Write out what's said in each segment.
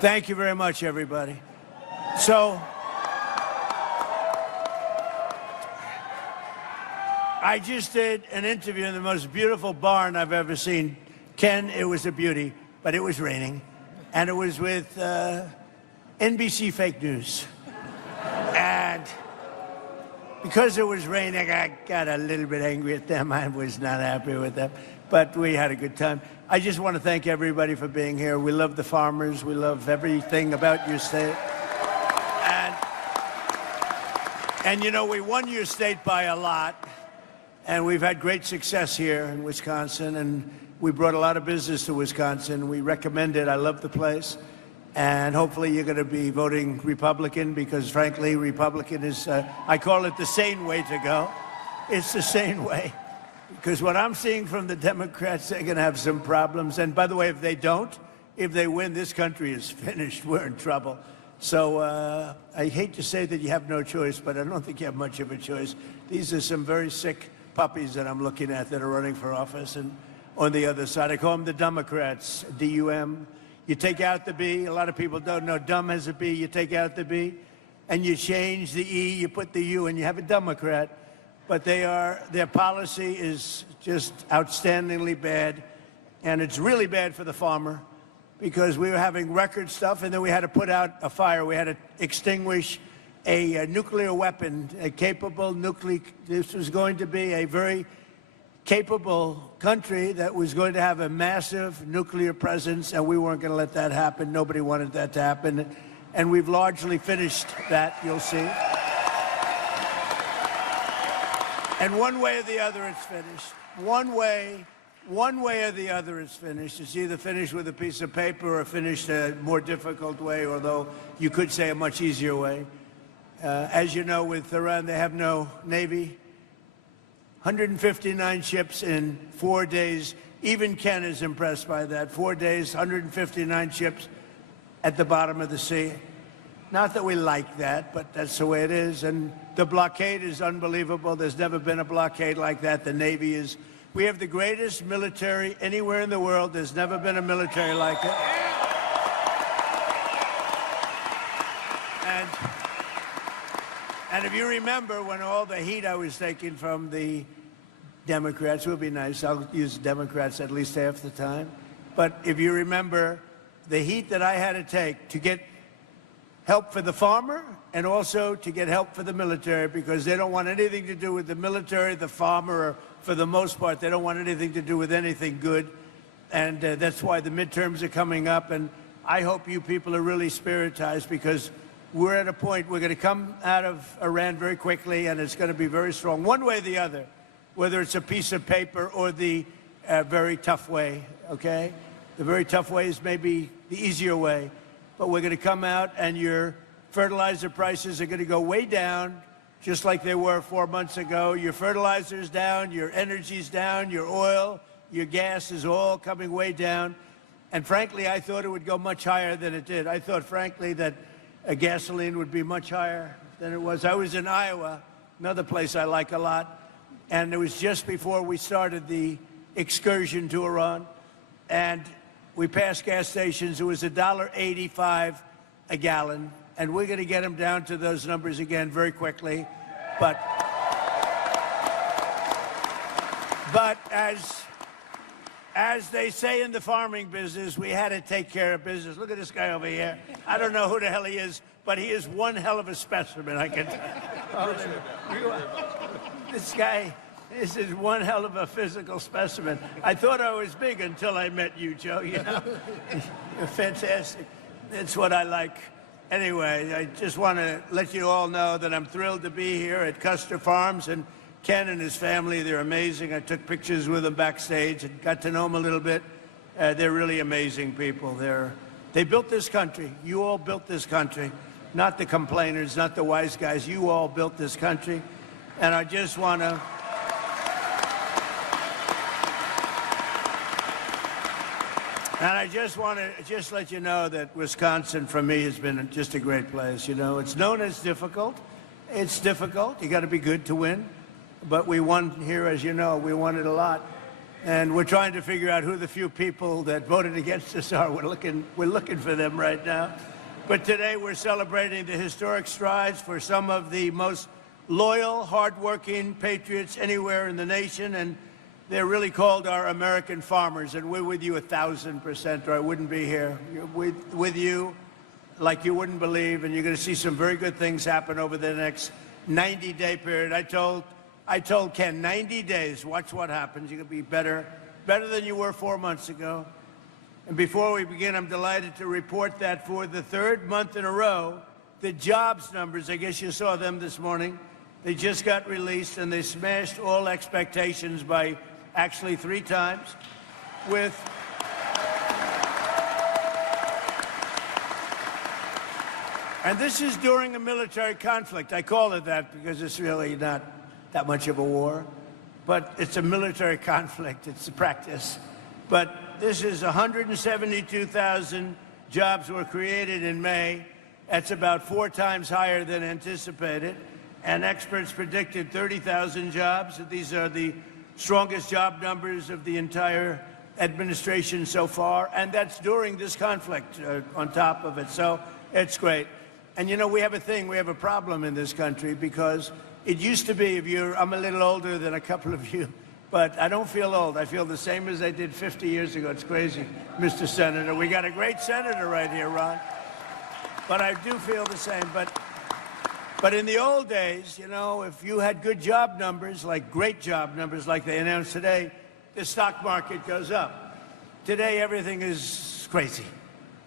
Thank you very much, everybody. So, I just did an interview in the most beautiful barn I've ever seen. Ken, it was a beauty, but it was raining. And it was with NBC Fake News. And because it was raining, I got a little bit angry at them. I was not happy with them, but we had a good time. I just want to thank everybody for being here. We love the farmers. We love everything about your state. And you know, we won your state by a lot, and we've had great success here in Wisconsin, and we brought a lot of business to Wisconsin. We recommend it. I love the place. And hopefully you're going to be voting Republican because, frankly, Republican is, I call it the sane way to go. It's the sane way. Because what I'm seeing from the Democrats, they're going to have some problems. And by the way, if they don't, if they win, this country is finished. We're in trouble. So I hate to say that you have no choice, but I don't think you have much of a choice. These are some very sick puppies that I'm looking at that are running for office. And on the other side, I call them the Democrats, D-U-M. You take out the B. A lot of people don't know dumb has a B. You take out the B, and you change the E, you put the U, and you have a Democrat. But their policy is just outstandingly bad, and it's really bad for the farmer because we were having record stuff, and then we had to put out a fire. We had to extinguish a nuclear weapon, a capable nuclear. This was going to be a very capable country that was going to have a massive nuclear presence, and we weren't going to let that happen. Nobody wanted that to happen, and we've largely finished that, you'll see. And one way or the other, it's finished. One way or the other, it's finished. It's either finished with a piece of paper or finished a more difficult way, although you could say a much easier way. As you know, with Iran, they have no Navy. 159 ships in 4 days. Even Ken is impressed by that. 4 days, 159 ships at the bottom of the sea. Not that we like that, but that's the way it is. And the blockade is unbelievable. There's never been a blockade like that. The Navy is. We have the greatest military anywhere in the world. There's never been a military like it. And if you remember when all the heat I was taking from the Democrats, it would be nice. I'll use Democrats at least half the time. But if you remember the heat that I had to take to get help for the farmer and also to get help for the military, because they don't want anything to do with the military, the farmer, or for the most part, they don't want anything to do with anything good. And that's why the midterms are coming up. And I hope you people are really spiritized, because we're at a point, we're going to come out of Iran very quickly, and it's going to be very strong, one way or the other, whether it's a piece of paper or the very tough way, okay? The very tough way is maybe the easier way, but we're going to come out, and your fertilizer prices are going to go way down, just like they were 4 months ago. Your fertilizer's down, your energy's down, your oil, your gas is all coming way down. And frankly, I thought it would go much higher than it did. I thought, frankly, that gasoline would be much higher than it was. I was in Iowa, another place I like a lot, and it was just before we started the excursion to Iran, and we passed gas stations. It was $1.85 a gallon, and we're going to get them down to those numbers again very quickly. But as they say in the farming business, we had to take care of business. Look at this guy over here. I don't know who the hell he is, but he is one hell of a specimen, I can tell. This guy, this is one hell of a physical specimen. I thought I was big until I met you, Joe, you know? You're fantastic. That's what I like. Anyway, I just want to let you all know that I'm thrilled to be here at Custer Farms, and Ken and his family, they're amazing. I took pictures with them backstage and got to know them a little bit. They're really amazing people. They built this country. You all built this country. Not the complainers, not the wise guys. You all built this country. And I just want to... And I just want to let you know that Wisconsin, for me, has been just a great place. You know, it's known as difficult. It's difficult. You got to be good to win. But we won here, as you know. We won it a lot. And we're trying to figure out who the few people that voted against us are. We're looking for them right now. But today we're celebrating the historic strides for some of the most loyal, hardworking patriots anywhere in the nation, and they're really called our American farmers, and we're with you 1,000%, or I wouldn't be here. With you like you wouldn't believe, and you're going to see some very good things happen over the next 90-day period. I told Ken, 90 days, watch what happens. You're going to be better than you were 4 months ago. And before we begin, I'm delighted to report that for the third month in a row, the jobs numbers, I guess you saw them this morning, they just got released, and they smashed all expectations by actually 3 times with and this is during a military conflict. I call it that because it's really not that much of a war, but it's a military conflict. It's a practice. But this is 172,000 jobs were created in May. That's about 4 times higher than anticipated. And experts predicted 30,000 jobs. These are the strongest job numbers of the entire administration so far. And that's during this conflict on top of it. So it's great. And, you know, we have a problem in this country because it used to be, I'm a little older than a couple of you, but I don't feel old. I feel the same as I did 50 years ago. It's crazy, Mr. Senator. We got a great senator right here, Ron. But I do feel the same. But in the old days, you know, if you had good job numbers, like great job numbers like they announced today, the stock market goes up. Today, everything is crazy.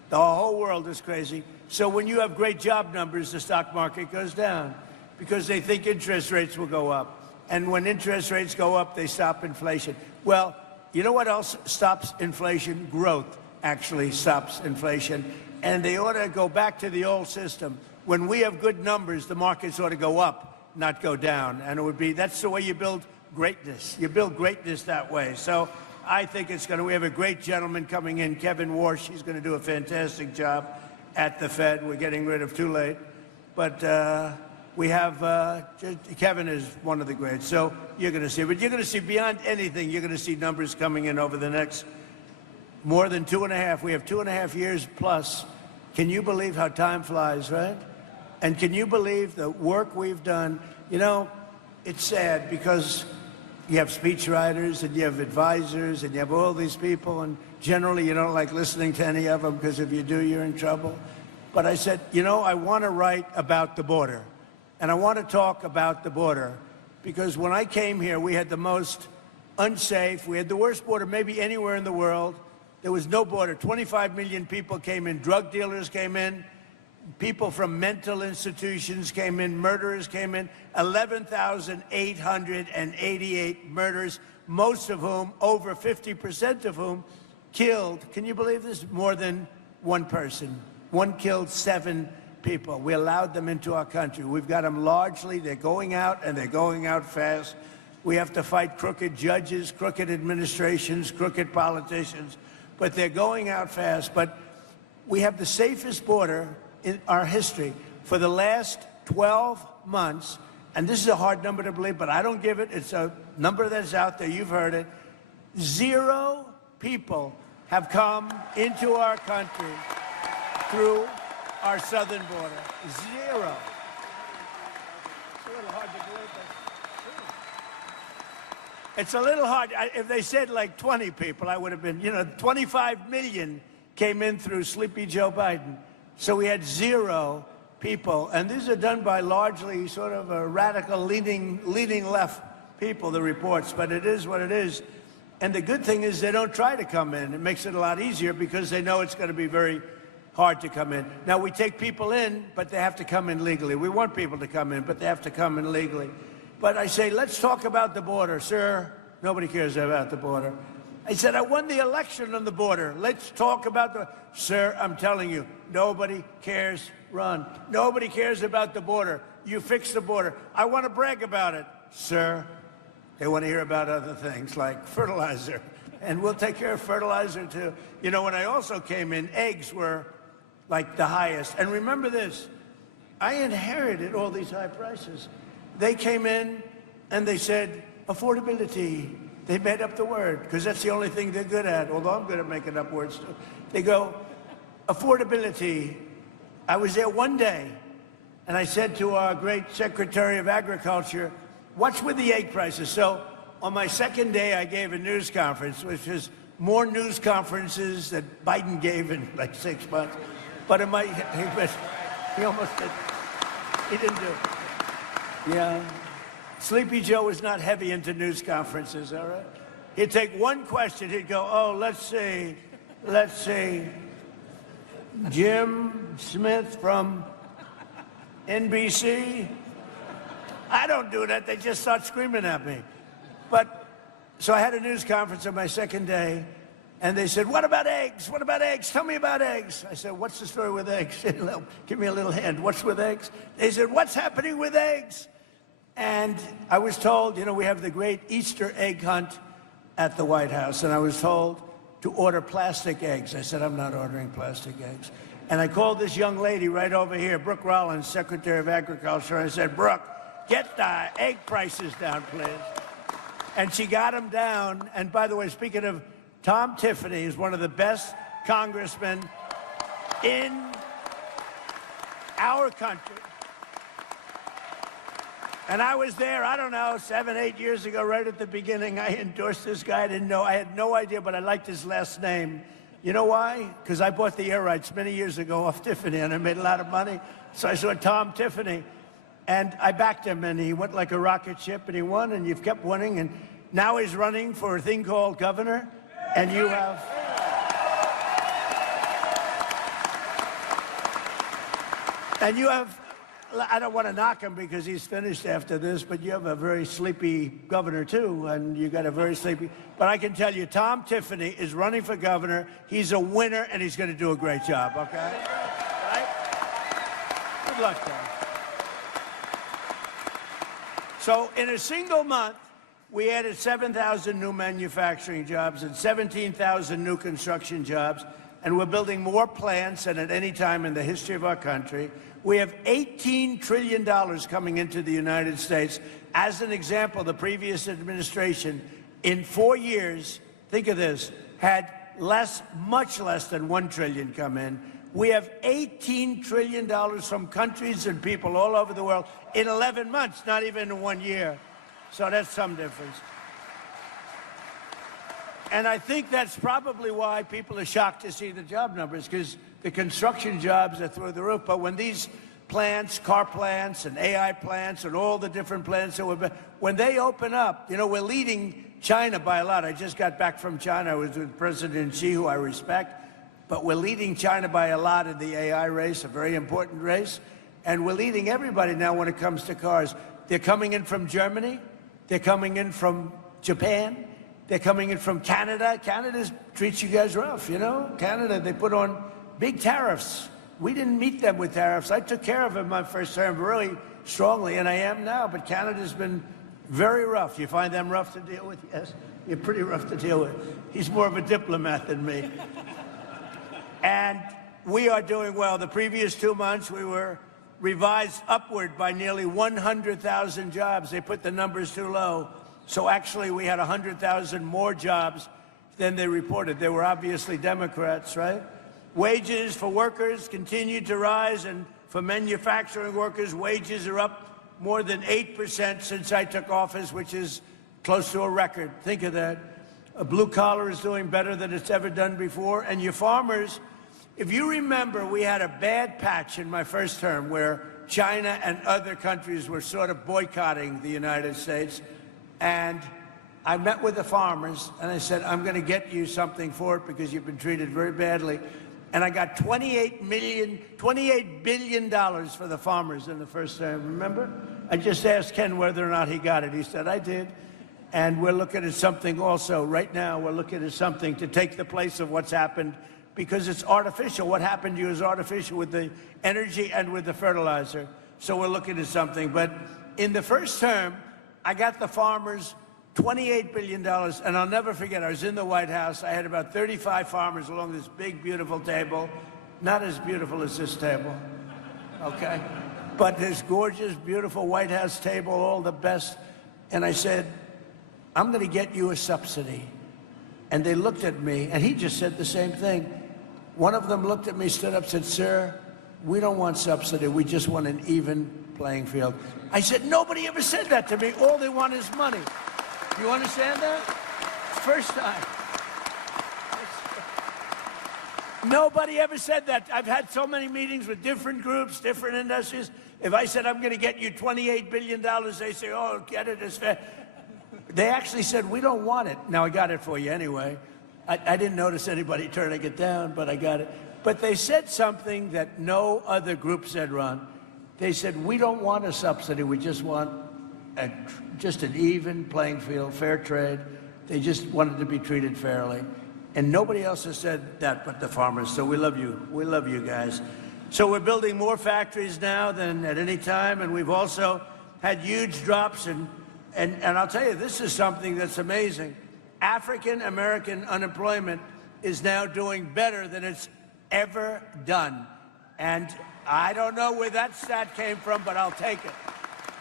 The whole world is crazy. So when you have great job numbers, the stock market goes down because they think interest rates will go up. And when interest rates go up, they stop inflation. Well, you know what else stops inflation? Growth actually stops inflation. And they ought to go back to the old system. When we have good numbers, the markets ought to go up, not go down. And that's the way you build greatness. You build greatness that way. So I think we have a great gentleman coming in, Kevin Warsh. He's going to do a fantastic job at the Fed. We're getting rid of too late. But we have, Kevin is one of the greats. So you're going to see. But you're going to see beyond anything, you're going to see numbers coming in over the next more than 2.5. We have 2.5 years plus. Can you believe how time flies, right? And can you believe the work we've done? You know, it's sad because you have speechwriters and you have advisors and you have all these people, and generally you don't like listening to any of them because if you do, you're in trouble. But I said, you know, I want to write about the border, and I want to talk about the border because when I came here, we had the most unsafe, we had the worst border maybe anywhere in the world. There was no border. 25 million people came in. Drug dealers came in. People from mental institutions came in. Murderers came in. 11,888 murders, most of whom, over 50% of whom, killed, can you believe this, more than one person. One killed 7 people. We allowed them into our country. We've got them largely. They're going out, and they're going out fast. We have to fight crooked judges, crooked administrations, crooked politicians. But they're going out fast. But we have the safest border in our history for the last 12 months. And this is a hard number to believe, but I don't give it. It's a number that's out there. You've heard it. 0 people have come into our country through our southern border. 0. It's a little hard to believe, but it's a little hard. If they said like 20 people, I would have been, 25 million came in through Sleepy Joe Biden. So we had 0 people. And these are done by largely sort of a radical leaning left people, the reports. But it is what it is. And the good thing is they don't try to come in. It makes it a lot easier because they know it's going to be very hard to come in. Now, we take people in, but they have to come in legally. We want people to come in, but they have to come in legally. But I say, let's talk about the border. Sir, nobody cares about the border. I said, I won the election on the border. Let's talk about the... Sir, I'm telling you, nobody cares, Ron. Nobody cares about the border. You fix the border. I want to brag about it. Sir, they want to hear about other things like fertilizer. And we'll take care of fertilizer, too. You know, when I also came in, eggs were like the highest. And remember this, I inherited all these high prices. They came in and they said, affordability, They made up the word, because that's the only thing they're good at, although I'm good at making up words too. They go, affordability. I was there one day, and I said to our great Secretary of Agriculture, what's with the egg prices? So on my second day, I gave a news conference, which was more news conferences that Biden gave in like 6 months. But he almost did. He didn't do it. Yeah. Sleepy Joe was not heavy into news conferences, all right? He'd take one question, he'd go, oh, let's see, Jim Smith from NBC? I don't do that, they just start screaming at me. But, so I had a news conference on my second day, and they said, what about eggs? What about eggs? Tell me about eggs. I said, what's the story with eggs? Give me a little hint, what's with eggs? They said, what's happening with eggs? And I was told, you know, we have the great Easter egg hunt at the White House, and I was told to order plastic eggs. I said, I'm not ordering plastic eggs. And I called this young lady right over here, Brooke Rollins, Secretary of Agriculture, and I said, Brooke, get the egg prices down, please. And she got them down. And by the way, speaking of, Tom Tiffany is one of the best congressmen in our country. And I was there, I don't know, 7, 8 years ago, right at the beginning. I endorsed this guy. I had no idea, but I liked his last name. You know why? Because I bought the air rights many years ago off Tiffany, and I made a lot of money. So I saw Tom Tiffany, and I backed him, and he went like a rocket ship, and he won, and you've kept winning. And now he's running for a thing called governor, and you have... And you have... I don't want to knock him because he's finished after this, but you have a very sleepy governor, too, and you got a very sleepy... But I can tell you, Tom Tiffany is running for governor. He's a winner, and he's going to do a great job, okay? Right? Good luck, Tom. So in a single month, we added 7,000 new manufacturing jobs and 17,000 new construction jobs, and we're building more plants than at any time in the history of our country. We have $18 trillion coming into the United States. As an example, the previous administration, in 4 years, think of this, had much less than $1 trillion come in. We have $18 trillion from countries and people all over the world in 11 months, not even in 1 year. So that's some difference. And I think that's probably why people are shocked to see the job numbers, because the construction jobs are through the roof. But when these plants, car plants and AI plants and all the different plants, when they open up, you know, we're leading China by a lot. I just got back from China. I was with President Xi, who I respect. But we're leading China by a lot in the AI race, a very important race. And we're leading everybody now when it comes to cars. They're coming in from Germany. They're coming in from Japan. They're coming in from Canada. Canada treats you guys rough, you know? Canada, they put on big tariffs. We didn't meet them with tariffs. I took care of them my first term really strongly, and I am now. But Canada's been very rough. You find them rough to deal with? Yes, you're pretty rough to deal with. He's more of a diplomat than me. And we are doing well. The previous 2 months, we were revised upward by nearly 100,000 jobs. They put the numbers too low. So actually, we had 100,000 more jobs than they reported. They were obviously Democrats, right? Wages for workers continued to rise, and for manufacturing workers, wages are up more than 8% since I took office, which is close to a record. Think of that. A blue collar is doing better than it's ever done before. And your farmers, if you remember, we had a bad patch in my first term where China and other countries were sort of boycotting the United States. And I met with the farmers, and I said, I'm going to get you something for it because you've been treated very badly. And I got $28 billion for the farmers in the first term, remember? I just asked Ken whether or not he got it. He said, I did. And we're looking at something also. Right now, we're looking at something to take the place of what's happened, because it's artificial. What happened to you is artificial with the energy and with the fertilizer. So we're looking at something. But in the first term, I got the farmers $28 billion, and I'll never forget, I was in the White House. I had about 35 farmers along this big, beautiful table. Not as beautiful as this table, okay? But this gorgeous, beautiful White House table, all the best. And I said, I'm going to get you a subsidy. And they looked at me, and he just said the same thing. One of them looked at me, stood up, said, "Sir, we don't want subsidy. We just want an even playing field." I said, "Nobody ever said that to me. All they want is money." You understand that? First time. Nobody ever said that. I've had so many meetings with different groups, different industries. If I said, "I'm going to get you $28 billion, they say, "Oh, get it as fast." They actually said, "We don't want it." Now, I got it for you anyway. I didn't notice anybody turning it down, but I got it. But they said something that no other group said, Ron. They said, "We don't want a subsidy. We just want just an even playing field, fair trade." They just wanted to be treated fairly. And nobody else has said that but the farmers. So we love you. We love you guys. So we're building more factories now than at any time. And we've also had huge drops. And I'll tell you, this is something that's amazing. African-American unemployment is now doing better than it's ever done. And I don't know where that stat came from, but I'll take it.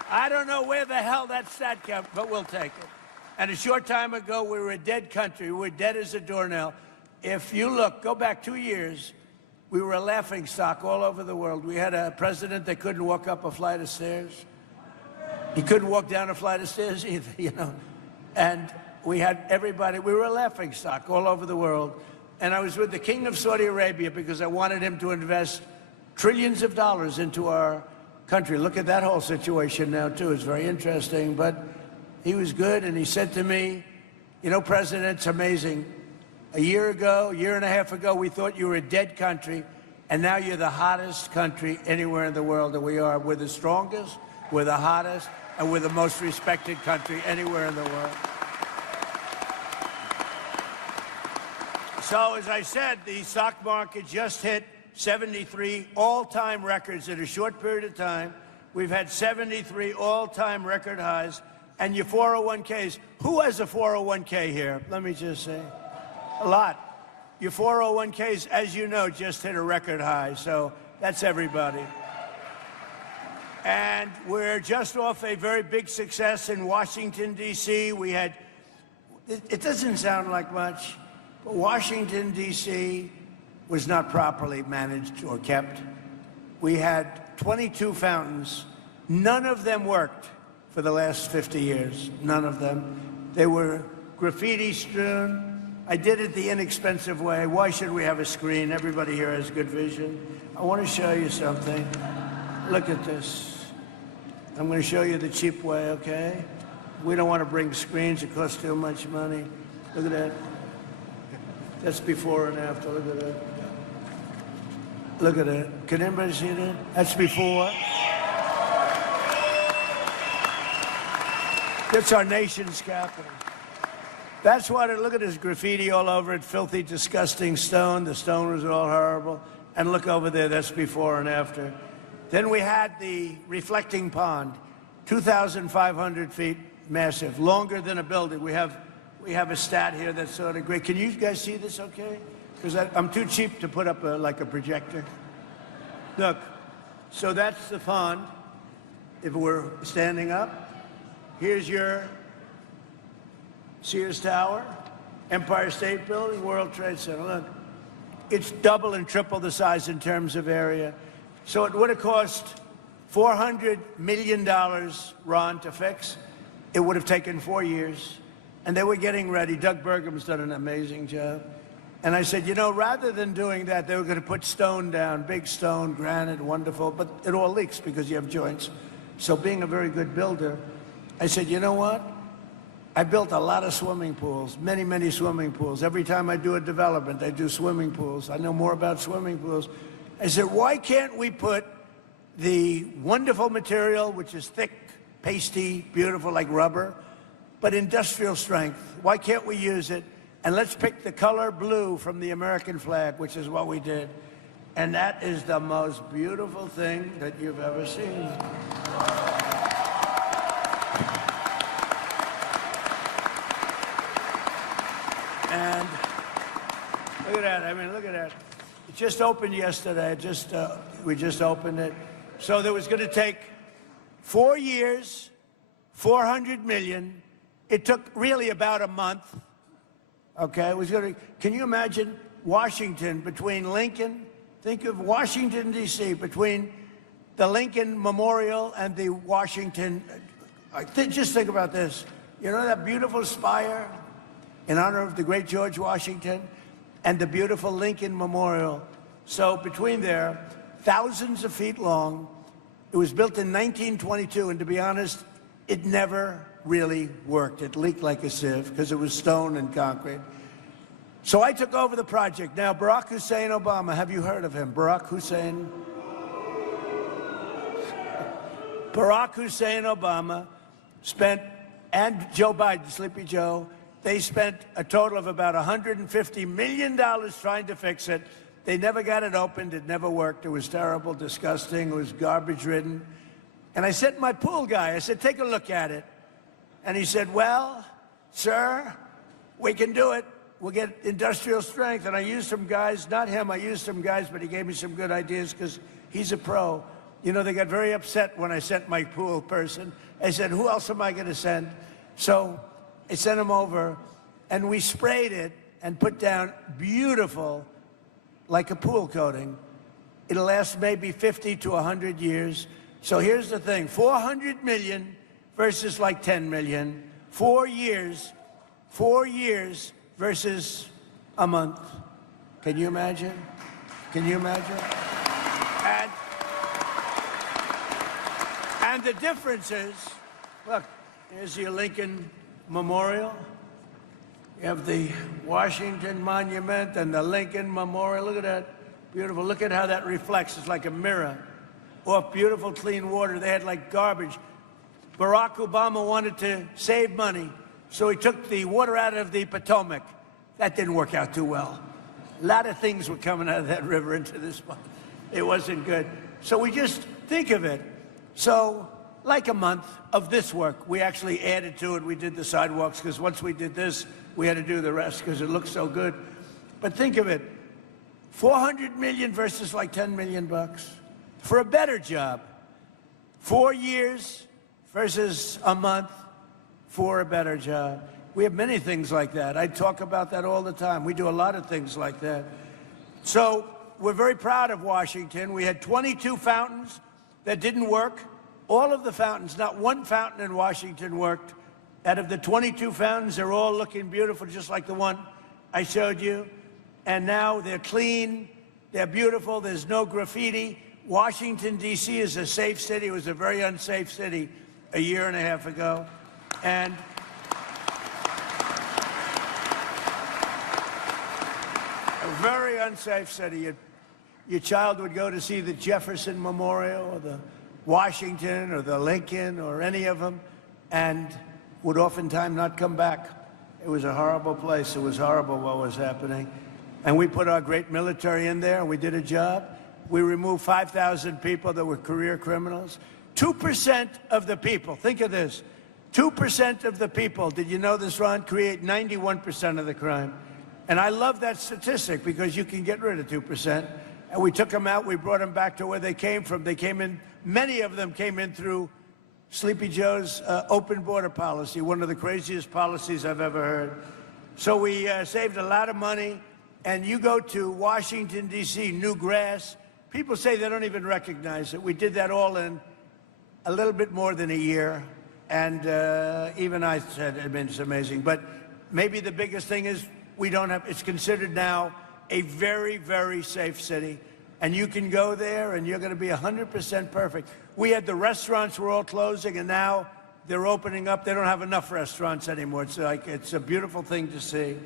I don't know where the hell that stat came, but we'll take it. And a short time ago, we were a dead country. We were dead as a doornail. If you look, go back 2 years, we were a laughing stock all over the world. We had a president that couldn't walk up a flight of stairs. He couldn't walk down a flight of stairs either, you know. And we had everybody, we were a laughing stock all over the world. And I was with the King of Saudi Arabia because I wanted him to invest trillions of dollars into our country. Look at that whole situation now, too. It's very interesting. But he was good, and he said to me, "You know, President, it's amazing. A year and a half ago, we thought you were a dead country, and now you're the hottest country anywhere in the world." And we are. We're the strongest, we're the hottest, and we're the most respected country anywhere in the world. So, as I said, the stock market just hit 73 all-time records in a short period of time. We've had 73 all-time record highs. And your 401ks, who has a 401k here? Let me just say, a lot. Your 401ks, as you know, just hit a record high, so that's everybody. And we're just off a very big success in Washington, D.C. We had, it doesn't sound like much, but Washington, D.C. was not properly managed or kept. We had 22 fountains. None of them worked for the last 50 years, none of them. They were graffiti strewn. I did it the inexpensive way. Why should we have a screen? Everybody here has good vision. I want to show you something. Look at this. I'm going to show you the cheap way, okay? We don't want to bring screens. It costs too much money. Look at that. That's before and after. Look at that. Look at it. Can anybody see that? That's before. It's our nation's capital. That's what look at this graffiti all over it, filthy, disgusting stone. The stone was all horrible. And look over there, that's before and after. Then we had the reflecting pond, 2,500 feet, massive, longer than a building. We have a stat here that's sort of great. Can you guys see this okay? Because I'm too cheap to put up like a projector. Look, so that's the pond, if we're standing up. Here's your Sears Tower, Empire State Building, World Trade Center. Look, it's double and triple the size in terms of area. So it would have cost $400 million, Ron, to fix. It would have taken 4 years. And they were getting ready. Doug Burgum's done an amazing job. And I said, you know, rather than doing that, they were going to put stone down, big stone, granite, wonderful, but it all leaks because you have joints. So being a very good builder, I said, you know what? I built a lot of swimming pools, many, many swimming pools. Every time I do a development, I do swimming pools. I know more about swimming pools. I said, why can't we put the wonderful material, which is thick, pasty, beautiful, like rubber, but industrial strength? Why can't we use it? And let's pick the color blue from the American flag, which is what we did. And that is the most beautiful thing that you've ever seen. And look at that. I mean, look at that. It just opened yesterday. We just opened it. So there was going to take 4 years, $400 million. It took really about a month. Okay, it was going to. Can you imagine Washington between Lincoln? Think of Washington, D.C., between the Lincoln Memorial and the Washington. Just think about this. You know that beautiful spire in honor of the great George Washington and the beautiful Lincoln Memorial. So between there, thousands of feet long. It was built in 1922, and to be honest, it never really worked. It leaked like a sieve because it was stone and concrete. So I took over the project. Now, Barack Hussein Obama, have you heard of him? Barack Hussein Obama spent, and Joe Biden, Sleepy Joe, they spent a total of about $150 million trying to fix it. They never got it opened. It never worked. It was terrible, disgusting. It was garbage-ridden. And I said to my pool guy, I said, take a look at it. And he said, well, sir, we can do it. We'll get industrial strength. And I used some guys, not him, I used some guys, but he gave me some good ideas because he's a pro. You know, they got very upset when I sent my pool person. I said, who else am I going to send? So I sent him over, and we sprayed it and put down beautiful, like a pool coating. It'll last maybe 50 to 100 years. So here's the thing, 400 million versus like 10 million. 4 years versus a month. Can you imagine? Can you imagine? And the difference is, look, here's your Lincoln Memorial. You have the Washington Monument and the Lincoln Memorial. Look at that. Beautiful. Look at how that reflects. It's like a mirror. Off beautiful, clean water. They had like garbage. Barack Obama wanted to save money, so he took the water out of the Potomac. That didn't work out too well. A lot of things were coming out of that river into this spot. It wasn't good. So we just think of it. So like a month of this work, we actually added to it. We did the sidewalks, because once we did this, we had to do the rest because it looked so good. But think of it, 400 million versus like 10 million bucks for a better job. 4 years versus a month for a better job. We have many things like that. I talk about that all the time. We do a lot of things like that. So we're very proud of Washington. We had 22 fountains that didn't work. All of the fountains, not one fountain in Washington worked. Out of the 22 fountains, they're all looking beautiful, just like the one I showed you. And now they're clean, they're beautiful, there's no graffiti. Washington, D.C. is a safe city. It was a very unsafe city a year and a half ago. And a very unsafe city. Your child would go to see the Jefferson Memorial or the Washington or the Lincoln or any of them and would oftentimes not come back. It was a horrible place. It was horrible what was happening. And we put our great military in there. We did a job. We removed 5,000 people that were career criminals. 2% of the people, think of this, 2% of the people, did you know this, Ron, create 91% of the crime. And I love that statistic because you can get rid of 2%. And we took them out. We brought them back to where they came from. They came in, many of them came in through Sleepy Joe's open border policy, one of the craziest policies I've ever heard. So we saved a lot of money. And you go to Washington, D.C., new grass. People say they don't even recognize it. We did that all in a little bit more than a year. And even I said, I mean, it's amazing. But maybe the biggest thing is we don't have, it's considered now a very, very safe city. And you can go there and you're going to be 100% perfect. We had the restaurants were all closing and now they're opening up. They don't have enough restaurants anymore. It's like, it's a beautiful thing to see.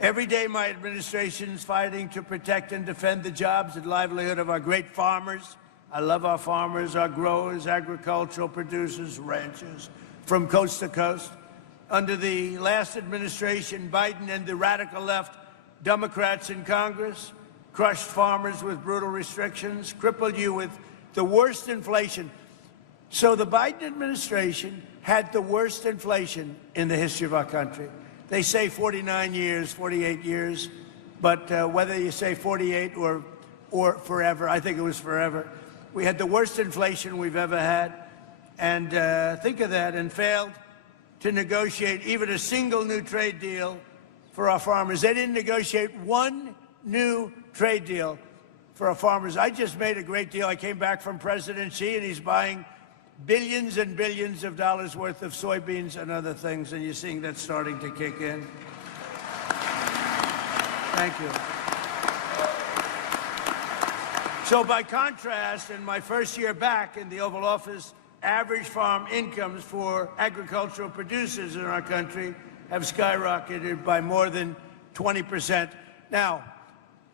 Every day my administration is fighting to protect and defend the jobs and livelihood of our great farmers. I love our farmers, our growers, agricultural producers, ranchers from coast to coast. Under the last administration, Biden and the radical left Democrats in Congress crushed farmers with brutal restrictions, crippled you with the worst inflation. So the Biden administration had the worst inflation in the history of our country. They say 49 years, 48 years, but whether you say 48 or forever, I think it was forever. We had the worst inflation we've ever had, and think of that, and failed to negotiate even a single new trade deal for our farmers. They didn't negotiate one new trade deal for our farmers. I just made a great deal. I came back from President Xi, and he's buying billions and billions of dollars worth of soybeans and other things, and you're seeing that starting to kick in. Thank you. So by contrast, in my first year back in the Oval Office, average farm incomes for agricultural producers in our country have skyrocketed by more than 20%. Now,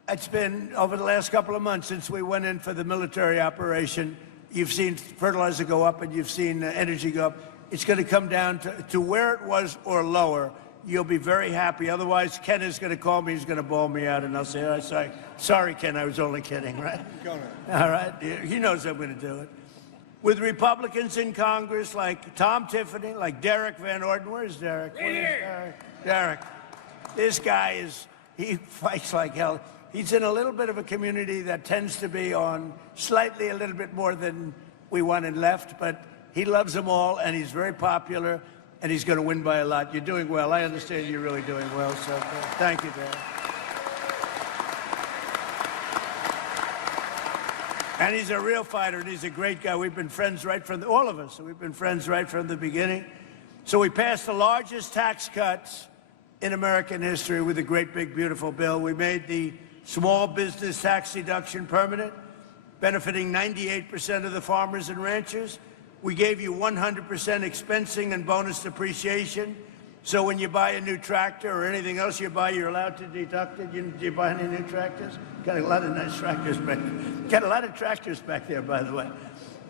it's been over the last couple of months since we went in for the military operation. You've seen fertilizer go up and you've seen energy go up. It's going to come down to where it was or lower. You'll be very happy. Otherwise, Ken is going to call me. He's going to bawl me out, and I'll say, oh, sorry, Ken, I was only kidding, right? All right? He knows I'm going to do it. With Republicans in Congress like Tom Tiffany, like Derek Van Orden. Where's Derek? Derek. This guy he fights like hell. He's in a little bit of a community that tends to be on slightly a little bit more than we want and left, but he loves them all, and he's very popular, and he's going to win by a lot. You're doing well. I understand you're really doing well, so thank you, Derek. And he's a real fighter, and he's a great guy. We've been friends right from all of us. We've been friends right from the beginning. So we passed the largest tax cuts in American history with a great, big, beautiful bill. We made the small business tax deduction permanent, benefiting 98% of the farmers and ranchers. We gave you 100% expensing and bonus depreciation. So when you buy a new tractor or anything else you buy, you're allowed to deduct it. Do you buy any new tractors? Got a lot of nice tractors back there. Got a lot of tractors back there, by the way.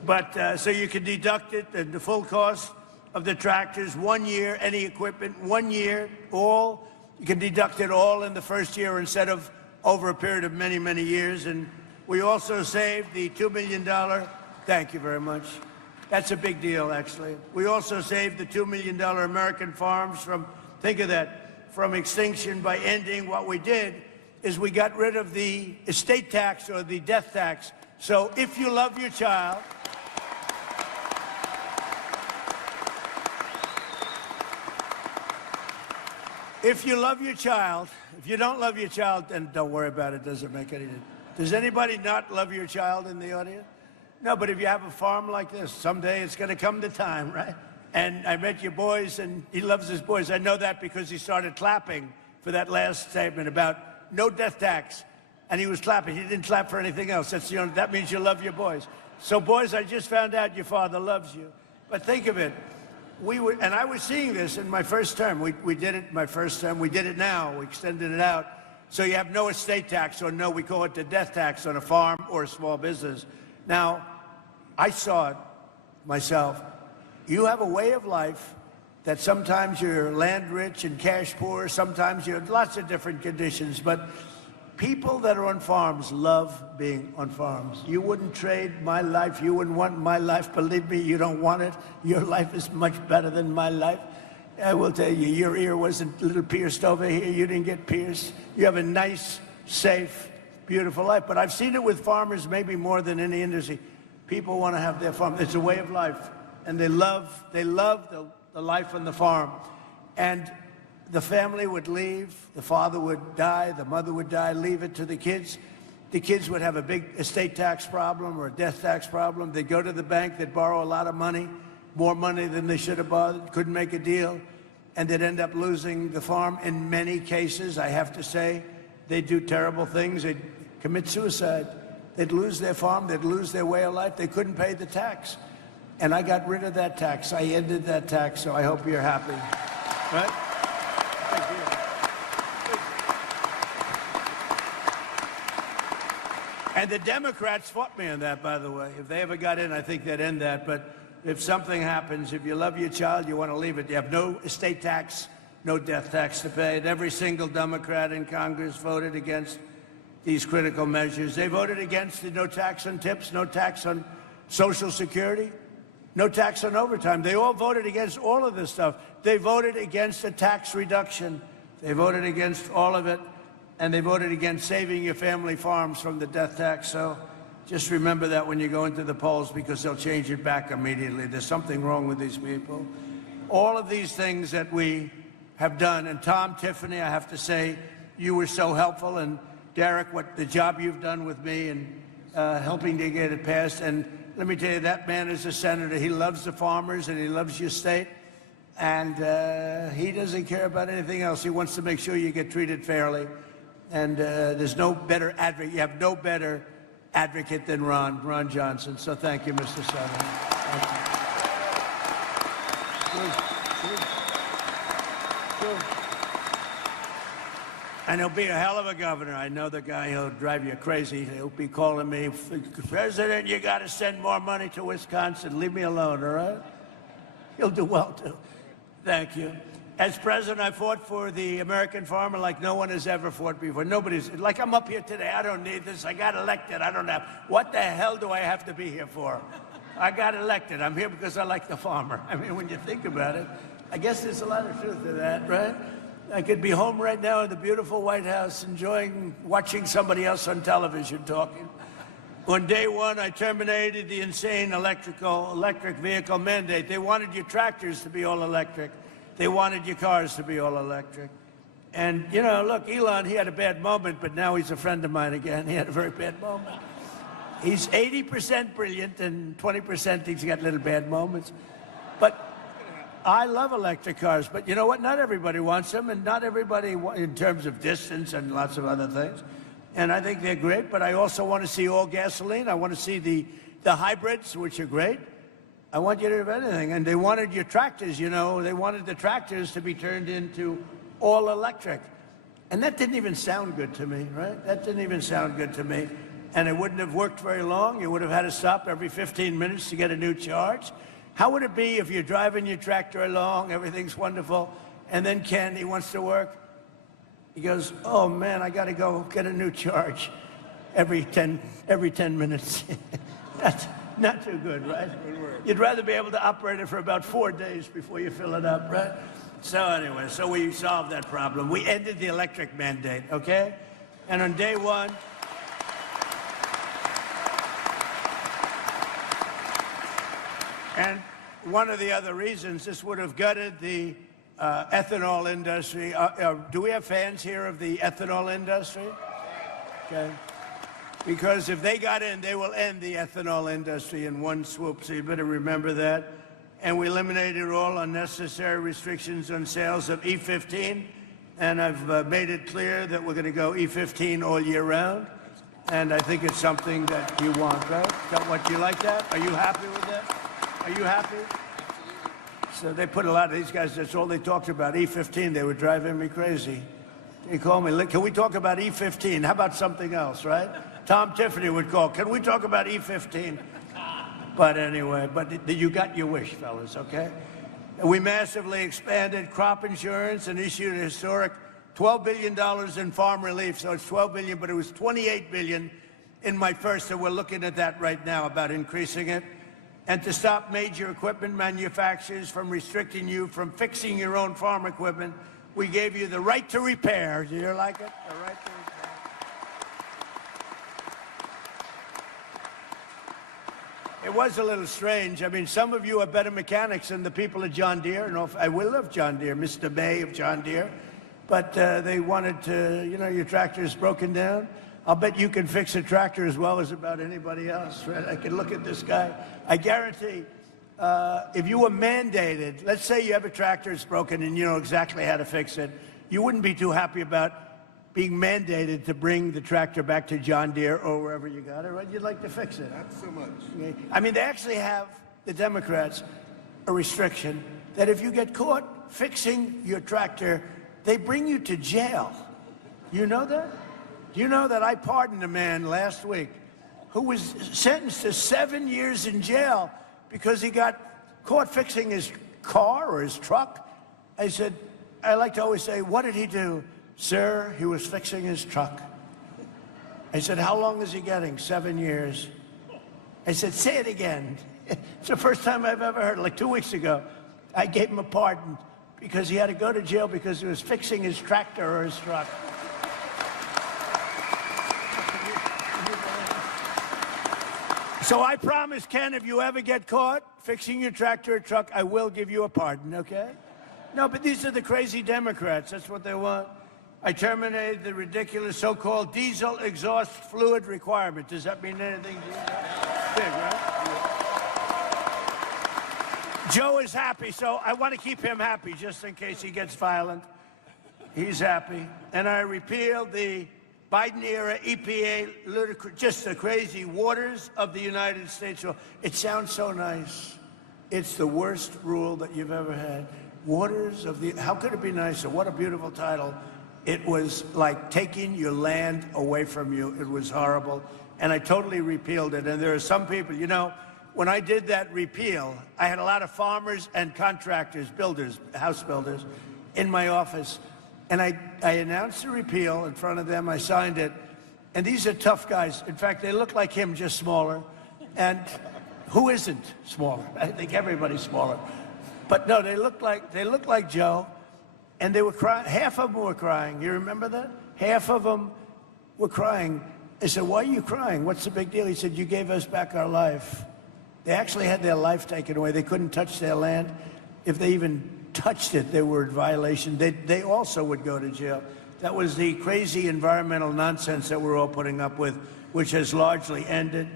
But so you can deduct it, the full cost of the tractors, 1 year, any equipment, 1 year, all. You can deduct it all in the first year instead of over a period of many, many years. And we also saved the $2 million. Thank you very much. That's a big deal, actually. We also saved the $2 million American farms from, think of that, from extinction by ending. What we did is we got rid of the estate tax or the death tax. So if you love your child, if you love your child, if you don't love your child, then don't worry about it. Doesn't make any difference. Does anybody not love your child in the audience? No, but if you have a farm like this, someday it's going to come the time, right? And I met your boys, and he loves his boys. I know that because he started clapping for that last statement about no death tax. And he was clapping. He didn't clap for anything else. That means you love your boys. So, boys, I just found out your father loves you. But think of it. And I was seeing this in my first term. We did it my first term. We did it now. We extended it out. So you have no estate tax, or no, we call it the death tax on a farm or a small business. Now, I saw it myself. You have a way of life that sometimes you're land rich and cash poor, sometimes you're lots of different conditions, but people that are on farms love being on farms. You wouldn't trade my life. You wouldn't want my life. Believe me, you don't want it. Your life is much better than my life. I will tell you, your ear wasn't a little pierced over here. You didn't get pierced. You have a nice, safe, beautiful life. But I've seen it with farmers maybe more than any industry. People want to have their farm. It's a way of life. And they love the life on the farm. And the family would leave, the father would die, the mother would die, leave it to the kids. The kids would have a big estate tax problem or a death tax problem. They'd go to the bank, they'd borrow a lot of money, more money than they should have borrowed, couldn't make a deal, and they'd end up losing the farm. In many cases, I have to say, they'd do terrible things. They'd commit suicide. They'd lose their farm, they'd lose their way of life. They couldn't pay the tax. And I got rid of that tax. I ended that tax, so I hope you're happy. Right? And the Democrats fought me on that, by the way. If they ever got in, I think they'd end that. But if something happens, if you love your child, you want to leave it. You have no estate tax, no death tax to pay. And every single Democrat in Congress voted against these critical measures. They voted against the no tax on tips, no tax on Social Security, no tax on overtime. They all voted against all of this stuff. They voted against a tax reduction. They voted against all of it. And they voted against saving your family farms from the death tax. So just remember that when you go into the polls, because they'll change it back immediately. There's something wrong with these people. all of these things that we have done. And Tom, Tiffany, I have to say, you were so helpful. And Derek, what the job you've done with me and helping to get it passed. And let me tell you, that man is a senator. He loves the farmers and he loves your state. And he doesn't care about anything else. He wants to make sure you get treated fairly. And there's no better advocate. You have no better advocate than Ron Johnson. So thank you, Mr. Senator. Thank you. Good. And he'll be a hell of a governor. I know the guy, he'll drive you crazy. He'll be calling me, President, you got to send more money to Wisconsin. Leave me alone, all right? He'll do well, too. Thank you. As president, I fought for the American farmer like no one has ever fought before. Nobody's, like I'm up here today, I don't need this. I got elected, I don't have, what the hell do I have to be here for? I got elected, I'm here because I like the farmer. I mean, when you think about it, I guess there's a lot of truth to that, right? I could be home right now in the beautiful White House enjoying watching somebody else on television talking. On day one, I terminated the insane electric vehicle mandate. They wanted your tractors to be all electric. They wanted your cars to be all electric. And, you know, look, Elon, he had a bad moment, but now he's a friend of mine again. He had a very bad moment. He's 80% brilliant and 20% he's got little bad moments. But I love electric cars, but you know what? Not everybody wants them, and not everybody, in terms of distance and lots of other things. And I think they're great, but I also want to see all gasoline. I want to see the hybrids, which are great. I want you to have anything. And they wanted your tractors, you know, they wanted the tractors to be turned into all electric. And that didn't even sound good to me, right? That didn't even sound good to me. And it wouldn't have worked very long. You would have had to stop every 15 minutes to get a new charge. How would it be if you're driving your tractor along, everything's wonderful, and then Ken, he wants to work? He goes, oh man, I gotta go get a new charge every 10 minutes. That's not too good, right? You'd rather be able to operate it for about 4 days before you fill it up, right? So anyway, so we solved that problem. We ended the electric mandate, okay? And on day one, and one of the other reasons, this would have gutted the ethanol industry. Do we have fans here of the ethanol industry? Okay. Because if they got in, they will end the ethanol industry in one swoop, so you better remember that. And we eliminated all unnecessary restrictions on sales of E15, and I've made it clear that we're going to go E15 all year round, and I think it's something that you want, right? Is that what you like that? Are you happy with that? Are you happy? So they put a lot of these guys, that's all they talked about, E15. They were driving me crazy. They called me, can we talk about E15? How about something else, right? Tom Tiffany would call, can we talk about E15? But anyway, but you got your wish, fellas, okay? And we massively expanded crop insurance and issued a historic $12 billion in farm relief. So it's $12 billion, but it was $28 billion in my first, and we're looking at that right now about increasing it. And to stop major equipment manufacturers from restricting you from fixing your own farm equipment, we gave you the right to repair. Do you like it? The right to repair. It was a little strange. I mean, some of you are better mechanics than the people at John Deere. And I will love John Deere, Mr. May of John Deere. But they wanted to, you know, your tractor's broken down. I'll bet you can fix a tractor as well as about anybody else, right? I can look at this guy. I guarantee, if you were mandated, let's say you have a tractor that's broken and you know exactly how to fix it, you wouldn't be too happy about being mandated to bring the tractor back to John Deere or wherever you got it, right? You'd like to fix it. Not so much. Okay? I mean, they actually have, the Democrats, a restriction that if you get caught fixing your tractor, they bring you to jail. You know that? Do you know that I pardoned a man last week who was sentenced to 7 years in jail because he got caught fixing his car or his truck? I said, I like to always say, what did he do? Sir, he was fixing his truck. I said, how long is he getting? 7 years. I said, say it again. It's the first time I've ever heard it, like 2 weeks ago. I gave him a pardon because he had to go to jail because he was fixing his tractor or his truck. So I promise, Ken, if you ever get caught fixing your tractor or truck, I will give you a pardon, okay? No, but these are the crazy Democrats. That's what they want. I terminated the ridiculous so-called diesel exhaust fluid requirement. Does that mean anything to you? Big, right? Joe is happy, so I want to keep him happy just in case he gets violent. He's happy. And I repealed the Biden-era EPA, just the crazy waters of the United States. It sounds so nice. It's the worst rule that you've ever had. Waters of the, how could it be nicer? What a beautiful title. It was like taking your land away from you. It was horrible. And I totally repealed it. And there are some people, you know, when I did that repeal, I had a lot of farmers and contractors, builders, house builders, in my office. And I announced the repeal in front of them. I signed it. And these are tough guys. In fact, they look like him, just smaller. And who isn't smaller? I think everybody's smaller. But no, they look like Joe. And they were crying. Half of them were crying. You remember that? Half of them were crying. I said, why are you crying? What's the big deal? He said, you gave us back our life. They actually had their life taken away. They couldn't touch their land. If they even touched it, they were in violation. They also would go to jail. That was the crazy environmental nonsense that we're all putting up with, which has largely ended.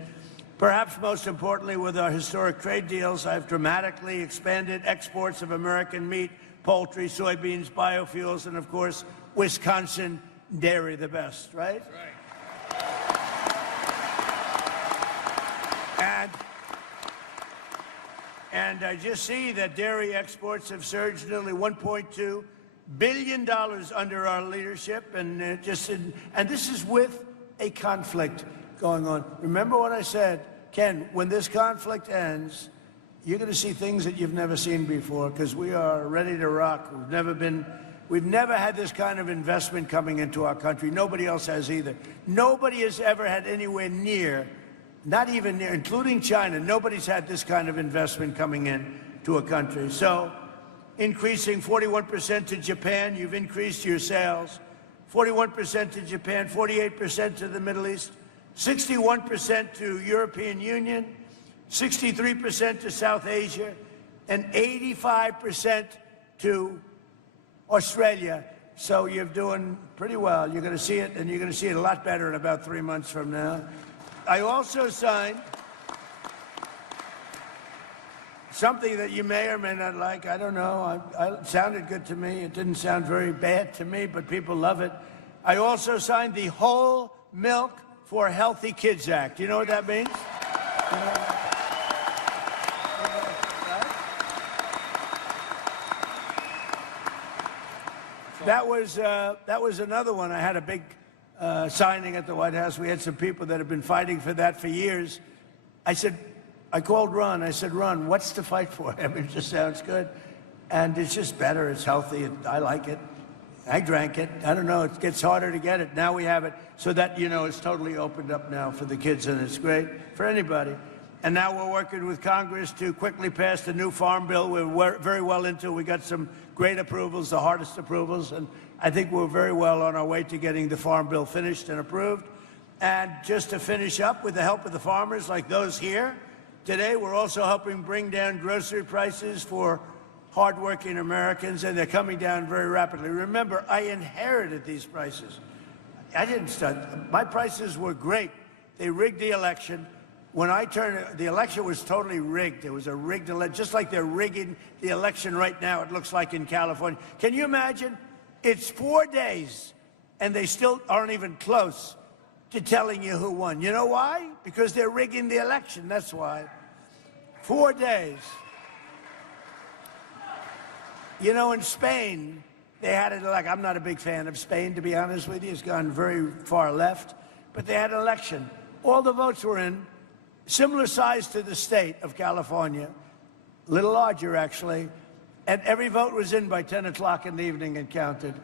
Perhaps most importantly, with our historic trade deals, I've dramatically expanded exports of American meat, poultry, soybeans, biofuels, and of course, Wisconsin dairy, the best, right? That's right. And I just see that dairy exports have surged nearly $1.2 billion under our leadership, and this is with a conflict going on. Remember what I said, Ken, when this conflict ends, you're going to see things that you've never seen before, because we are ready to rock. We've never had this kind of investment coming into our country. Nobody else has either. Nobody has ever had anywhere near, not even near, including China, nobody's had this kind of investment coming in to a country. So, increasing 41% to Japan, you've increased your sales. 41% to Japan, 48% to the Middle East, 61% to European Union, 63% to South Asia, and 85% to Australia. So you're doing pretty well. You're going to see it, and you're going to see it a lot better in about 3 months from now. I also signed something that you may or may not like. I don't know. It sounded good to me. It didn't sound very bad to me, but people love it. I also signed the Whole Milk for Healthy Kids Act. You know what that means? You know, that was another one. I had a big signing at the White House. We had some people that have been fighting for that for years. I called Ron. I said, Ron, what's to fight for? I mean, it just sounds good. And it's just better. It's healthy. I like it. I drank it. I don't know. It gets harder to get it. Now we have it. So that, you know, it's totally opened up now for the kids, and it's great for anybody. And now we're working with Congress to quickly pass the new Farm Bill. We're very well into it. We got some great approvals, the hardest approvals, and I think we're very well on our way to getting the Farm Bill finished and approved. And just to finish up, with the help of the farmers like those here, today we're also helping bring down grocery prices for hardworking Americans, and they're coming down very rapidly. Remember, I inherited these prices. I didn't start. My prices were great. They rigged the election. When I turned, the election was totally rigged. It was a rigged election, just like they're rigging the election right now, it looks like in California. Can you imagine? It's 4 days, and they still aren't even close to telling you who won. You know why? Because they're rigging the election, that's why. 4 days. You know, in Spain, they had it like, I'm not a big fan of Spain, to be honest with you. It's gone very far left. But they had an election. All the votes were in, similar size to the state of California, a little larger, actually. And every vote was in by 10 o'clock in the evening and counted.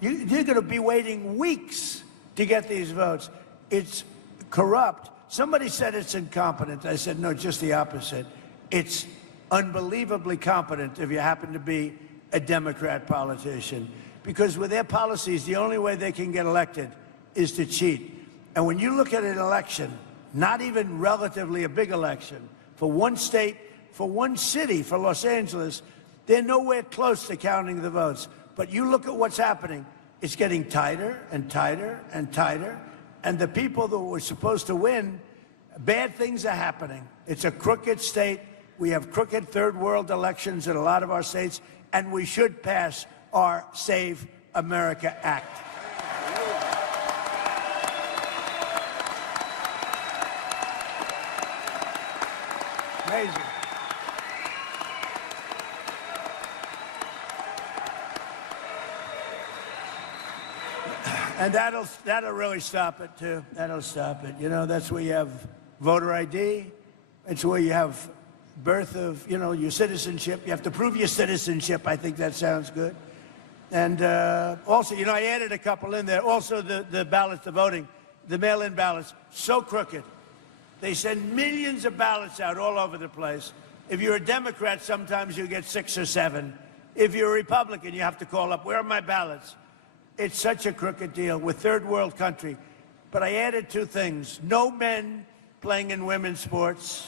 You're going to be waiting weeks to get these votes. It's corrupt. Somebody said it's incompetent. I said, no, just the opposite. It's unbelievably competent if you happen to be a Democrat politician. Because with their policies, the only way they can get elected is to cheat. And when you look at an election, not even relatively a big election, for one state, for one city, for Los Angeles, they're nowhere close to counting the votes. But you look at what's happening. It's getting tighter and tighter and tighter. And the people that were supposed to win, bad things are happening. It's a crooked state. We have crooked third world elections in a lot of our states, and we should pass our Save America Act. Amazing. And that'll really stop it too. That'll stop it. You know, that's where you have voter ID. It's where you have birth of, you know, your citizenship. You have to prove your citizenship. I think that sounds good. And also, you know, I added a couple in there. Also, the ballots, the voting, the mail-in ballots, so crooked. They send millions of ballots out all over the place. If you're a Democrat, sometimes you get 6 or 7. If you're a Republican, you have to call up, where are my ballots? It's such a crooked deal. We're third world country. But I added 2 things. No men playing in women's sports.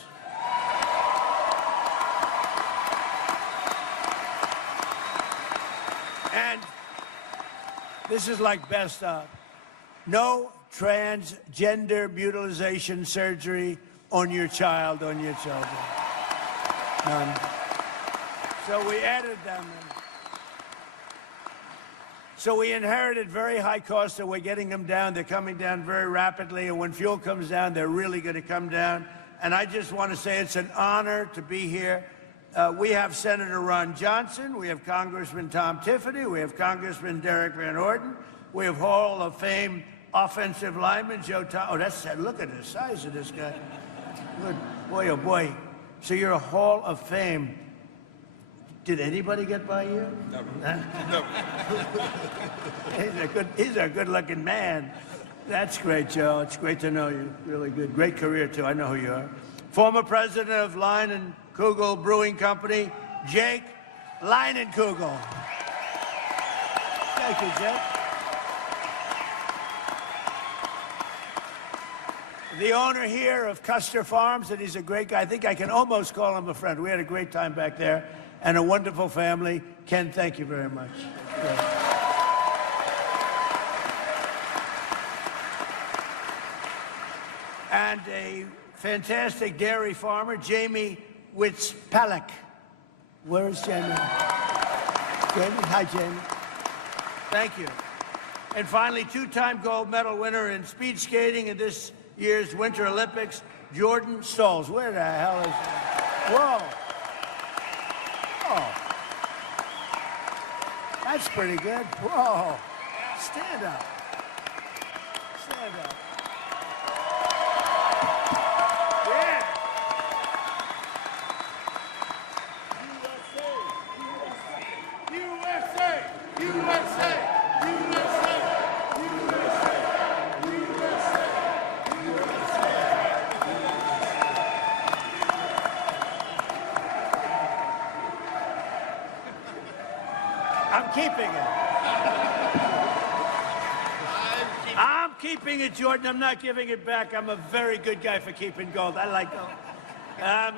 And this is like best of. No transgender mutilization surgery on your child, on your children. None. So we added them in. So we inherited very high costs, and we're getting them down. They're coming down very rapidly, and when fuel comes down, they're really going to come down. And I just want to say it's an honor to be here. We have Senator Ron Johnson, we have Congressman Tom Tiffany, we have Congressman Derek Van Orden, we have Hall of Fame offensive lineman Joe Thomas. Oh, that's look at the size of this guy. Good boy, oh boy. So you're a Hall of Fame. Did anybody get by you? Never. Huh? Never. He's a good-looking man. That's great, Joe. It's great to know you. Really good. Great career, too. I know who you are. Former president of Leinenkugel Brewing Company, Jake Leinenkugel. Thank you, Jake. The owner here of Custer Farms, and he's a great guy. I think I can almost call him a friend. We had a great time back there. And a wonderful family. Ken, thank you very much. And a fantastic dairy farmer, Jamie Witzpalek. Where is Jamie? Jamie? Hi, Jamie. Thank you. And finally, 2-time gold medal winner in speed skating in this year's Winter Olympics, Jordan Stolz. Where the hell is he? Whoa. Oh, that's pretty good. Whoa. Stand up. Stand up. Yeah. USA! USA! USA! USA! I'm keeping it. I'm keeping it, Jordan. I'm not giving it back. I'm a very good guy for keeping gold. I like gold. I'm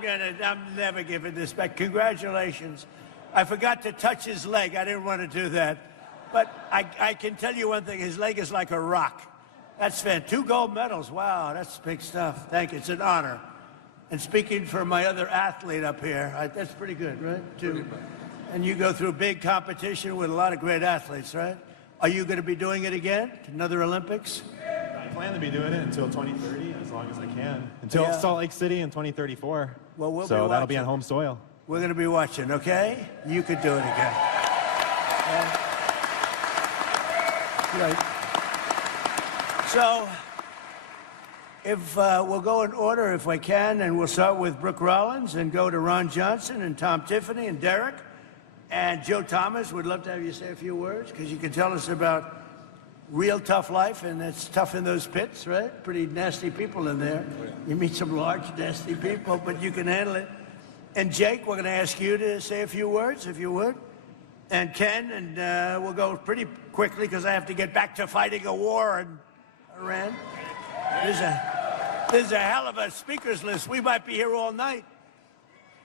never giving this back. Congratulations. I forgot to touch his leg. I didn't want to do that. But I can tell you one thing. His leg is like a rock. That's fantastic. 2 gold medals. Wow, that's big stuff. Thank you. It's an honor. And speaking for my other athlete up here, that's pretty good, right? Too. And you go through big competition with a lot of great athletes, right? Are you going to be doing it again? Another Olympics? I plan to be doing it until 2030, as long as I can. Until Salt Lake City in 2034. Well, we'll so be that'll be on home soil. We're going to be watching, okay? You could do it again. Right. So, if we'll go in order if I can, and we'll start with Brooke Rollins and go to Ron Johnson and Tom Tiffany and Derek. And Joe Thomas, would love to have you say a few words, because you can tell us about real tough life, and it's tough in those pits, right? Pretty nasty people in there. You meet some large, nasty people, but you can handle it. And Jake, we're going to ask you to say a few words, if you would. And Ken, and we'll go pretty quickly, because I have to get back to fighting a war in Iran. This is a hell of a speakers list. We might be here all night.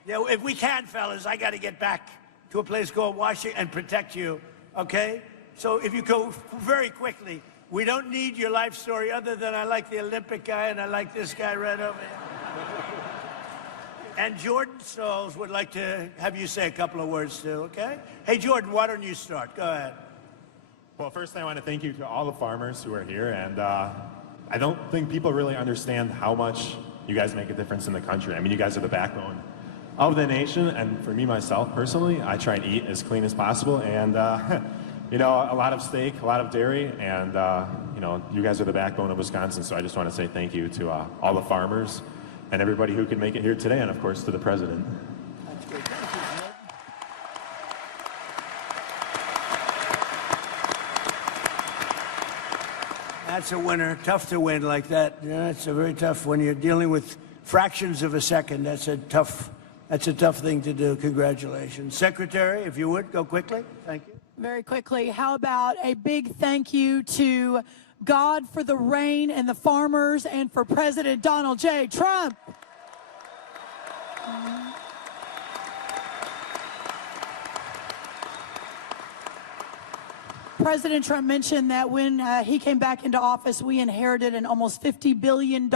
Yeah, if we can, fellas, I got to get back to a place called Washington and protect you, okay? So if you go very quickly, we don't need your life story other than I like the Olympic guy and I like this guy right over here. And Jordan Stolz would like to have you say a couple of words too, okay? Hey, Jordan, why don't you start? Go ahead. Well, first I want to thank you to all the farmers who are here, and I don't think people really understand how much you guys make a difference in the country. I mean, you guys are the backbone of the nation, and for me, myself, personally, I try and eat as clean as possible, and, you know, a lot of steak, a lot of dairy, and, you know, you guys are the backbone of Wisconsin, so I just want to say thank you to all the farmers and everybody who could make it here today, and, of course, to the president. That's good. Thank you, Jordan. That's a winner. Tough to win like that. Yeah, it's a very tough when you're dealing with fractions of a second. That's a tough thing to do. Congratulations. Secretary, if you would, go quickly. Thank you. Very quickly, how about a big thank you to God for the rain and the farmers and for President Donald J. Trump. President Trump mentioned that when he came back into office, we inherited an almost $50 billion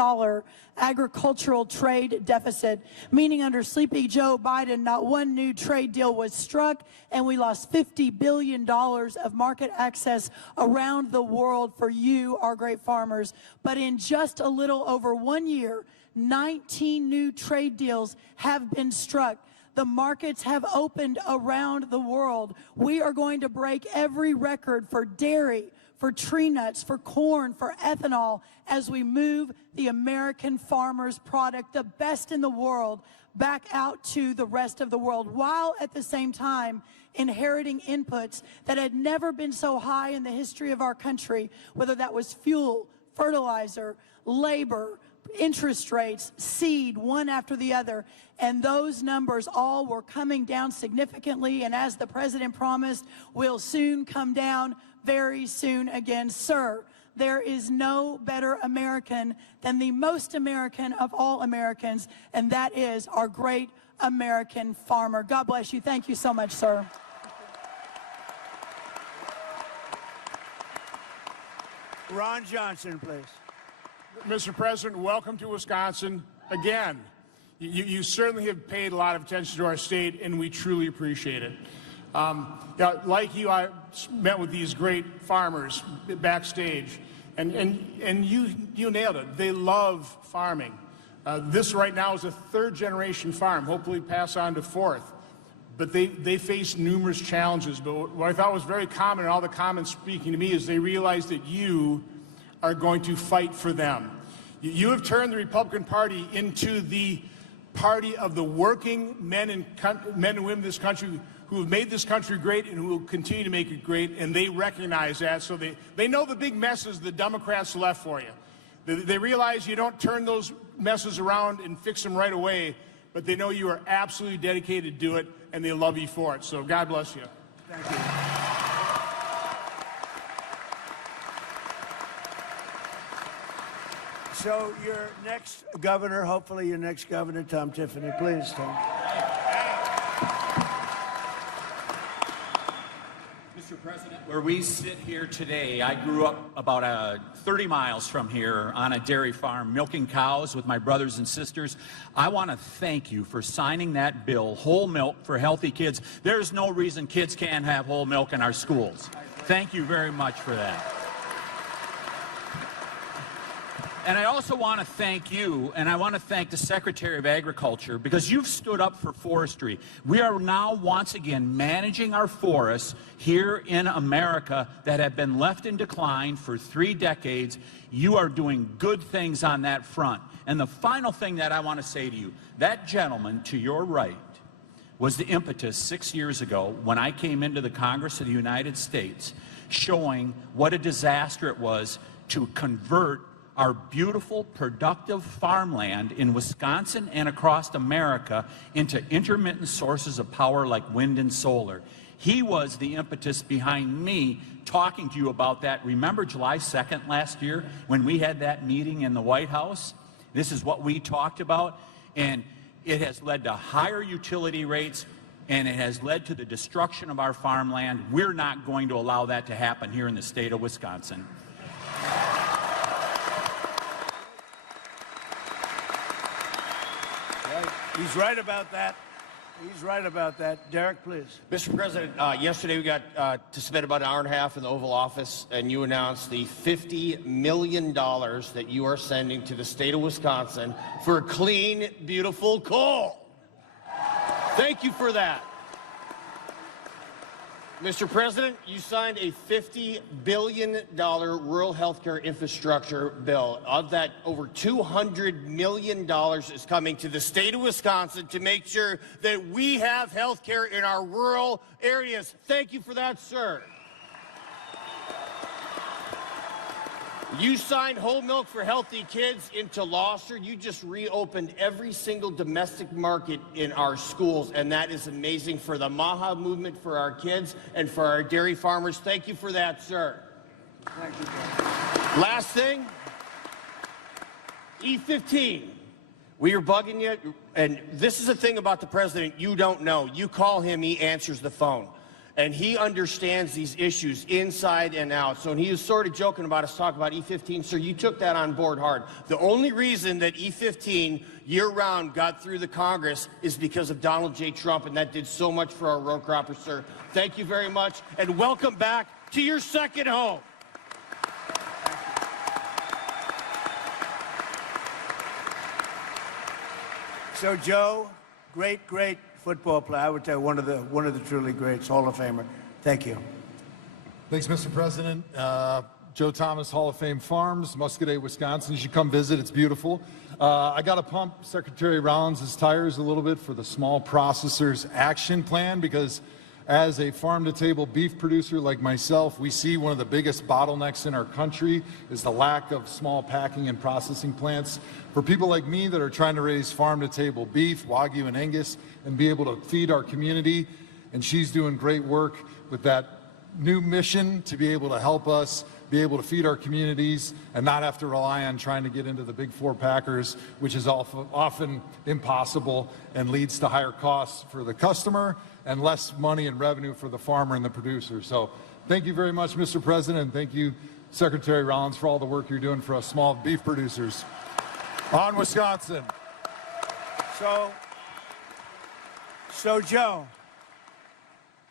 agricultural trade deficit, meaning under Sleepy Joe Biden, not one new trade deal was struck, and we lost $50 billion of market access around the world for you, our great farmers. But in just a little over 1 year, 19 new trade deals have been struck. The markets have opened around the world. We are going to break every record for dairy, for tree nuts, for corn, for ethanol, as we move the American farmer's product, the best in the world, back out to the rest of the world, while at the same time inheriting inputs that had never been so high in the history of our country, whether that was fuel, fertilizer, labor, interest rates, seed, one after the other, and those numbers all were coming down significantly, and as the president promised, will soon come down very soon again. Sir, there is no better American than the most American of all Americans, and that is our great American farmer. God bless you. Thank you so much, sir. Ron Johnson, please. Mr. President, welcome to Wisconsin again. You certainly have paid a lot of attention to our state, and we truly appreciate it. Like you, I met with these great farmers backstage, and you nailed it. They love farming. This right now is a third-generation farm, hopefully pass on to fourth. But they face numerous challenges. But what I thought was very common in all the comments speaking to me is they realize that you are going to fight for them. You have turned the Republican Party into the party of the working men and women in this country who have made this country great and who will continue to make it great, and they recognize that. So they know the big messes the Democrats left for you. They realize you don't turn those messes around and fix them right away, but they know you are absolutely dedicated to do it, and they love you for it. So God bless you. Thank you. So your next governor, hopefully your next governor, Tom Tiffany. Please, Tom. Mr. President, where we sit here today, I grew up about 30 miles from here on a dairy farm, milking cows with my brothers and sisters. I want to thank you for signing that bill, whole milk for healthy kids. There's no reason kids can't have whole milk in our schools. Thank you very much for that. And I also want to thank you, and I want to thank the Secretary of Agriculture, because you've stood up for forestry. We are now once again managing our forests here in America that have been left in decline for 3 decades. You are doing good things on that front. And the final thing that I want to say to you, that gentleman to your right was the impetus 6 years ago when I came into the Congress of the United States, showing what a disaster it was to convert our beautiful, productive farmland in Wisconsin and across America into intermittent sources of power like wind and solar. He was the impetus behind me talking to you about that. Remember July 2nd last year when we had that meeting in the White House? This is what we talked about, and it has led to higher utility rates, and it has led to the destruction of our farmland. We're not going to allow that to happen here in the state of Wisconsin. He's right about that. He's right about that. Derek, please. Mr. President, yesterday we got to spend about an hour and a half in the Oval Office, and you announced the $50 million that you are sending to the state of Wisconsin for clean, beautiful coal. Thank you for that. Mr. President, you signed a $50 billion rural healthcare infrastructure bill. Of that, over $200 million is coming to the state of Wisconsin to make sure that we have healthcare in our rural areas. Thank you for that, sir. You signed whole milk for healthy kids into law, sir. You just reopened every single domestic market in our schools, and that is amazing for the MAHA movement, for our kids, and for our dairy farmers. Thank you for that, sir. Thank you, Derek. Last thing, E15. We are bugging you, and this is the thing about the president you don't know. You call him, he answers the phone. And he understands these issues inside and out. So when he was sort of joking about us talking about E15, sir, you took that on board hard. The only reason that E15 year-round got through the Congress is because of Donald J. Trump, and that did so much for our row croppers, sir. Thank you very much, and welcome back to your second home. So, Joe, great football player. I would tell you one of the truly greats, Hall of Famer. Thank you. Thanks, Mr. President. Joe Thomas, Hall of Fame Farms, Muscoda, Wisconsin. You should come visit. It's beautiful. I got to pump Secretary Rollins' tires a little bit for the Small Processors Action Plan, because as a farm-to-table beef producer like myself, we see one of the biggest bottlenecks in our country is the lack of small packing and processing plants. For people like me that are trying to raise farm-to-table beef, Wagyu and Angus, and be able to feed our community, and she's doing great work with that new mission to be able to help us be able to feed our communities and not have to rely on trying to get into the big four packers, which is often impossible and leads to higher costs for the customer and less money and revenue for the farmer and the producer. So thank you very much, Mr. President, and thank you, Secretary Rollins, for all the work you're doing for us small beef producers. On Wisconsin. So Joe,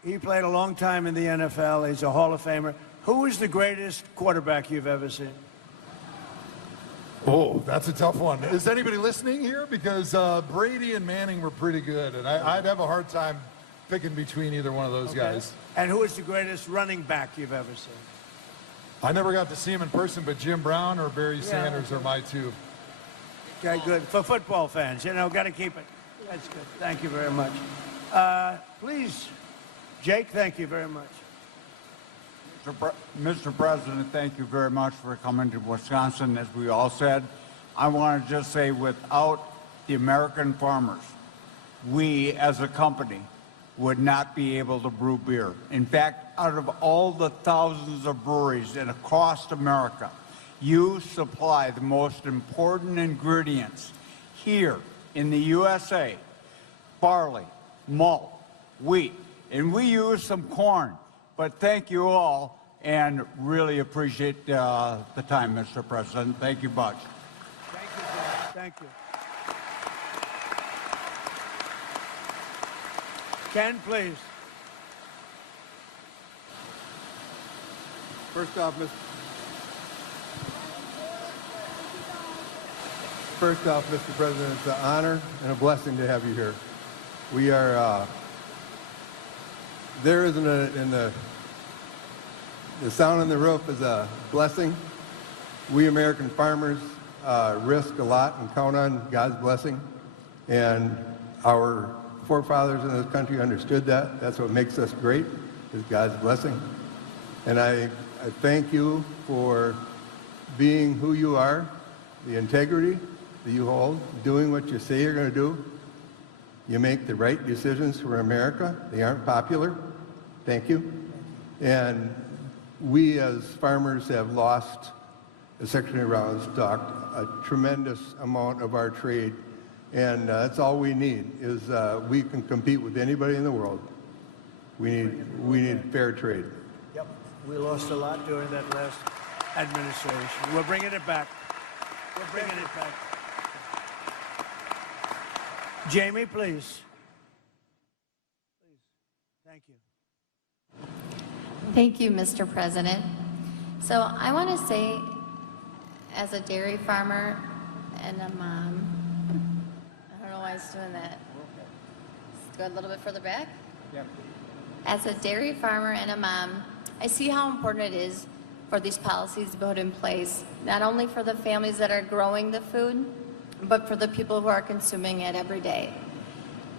he played a long time in the NFL. He's a Hall of Famer. Who is the greatest quarterback you've ever seen? Oh, that's a tough one. Is anybody listening here? Because Brady and Manning were pretty good, and I'd have a hard time picking between either one of those guys. And who is the greatest running back you've ever seen? I never got to see him in person, but Jim Brown or Barry Sanders are my two. Okay, good. For football fans, got to keep it. That's good. Thank you very much. Please, Jake, thank you very much. Mr. President, thank you very much for coming to Wisconsin. As we all said, I want to just say, without the American farmers, we as a company would not be able to brew beer. In fact, out of all the thousands of breweries that across America, you supply the most important ingredients here in the USA: barley, malt, wheat, and we use some corn. But thank you all, and really appreciate the time, Mr. President. Thank you much. Thank you, Jake. Thank you. Ken, please. First off, Mr. President, it's an honor and a blessing to have you here. We are, there isn't the sound on the roof is a blessing. We American farmers risk a lot and count on God's blessing. And our forefathers in this country understood that. That's what makes us great, is God's blessing. And I thank you for being who you are, the integrity that you hold, doing what you say you're going to do. You make the right decisions for America. They aren't popular. Thank you. And we as farmers have lost, as Secretary Rollins talked, a tremendous amount of our trade, and that's all we need is we can compete with anybody in the world. We need fair trade. Yep. We lost a lot during that last administration. We're bringing it back. We're bringing it back. Jamie, please. Thank you. Thank you, Mr. President. So I want to say, as a dairy farmer and a mom, I don't know why it's doing that. Let's go a little bit further back. Yeah. As a dairy farmer and a mom, I see how important it is for these policies to be put in place, not only for the families that are growing the food, but for the people who are consuming it every day.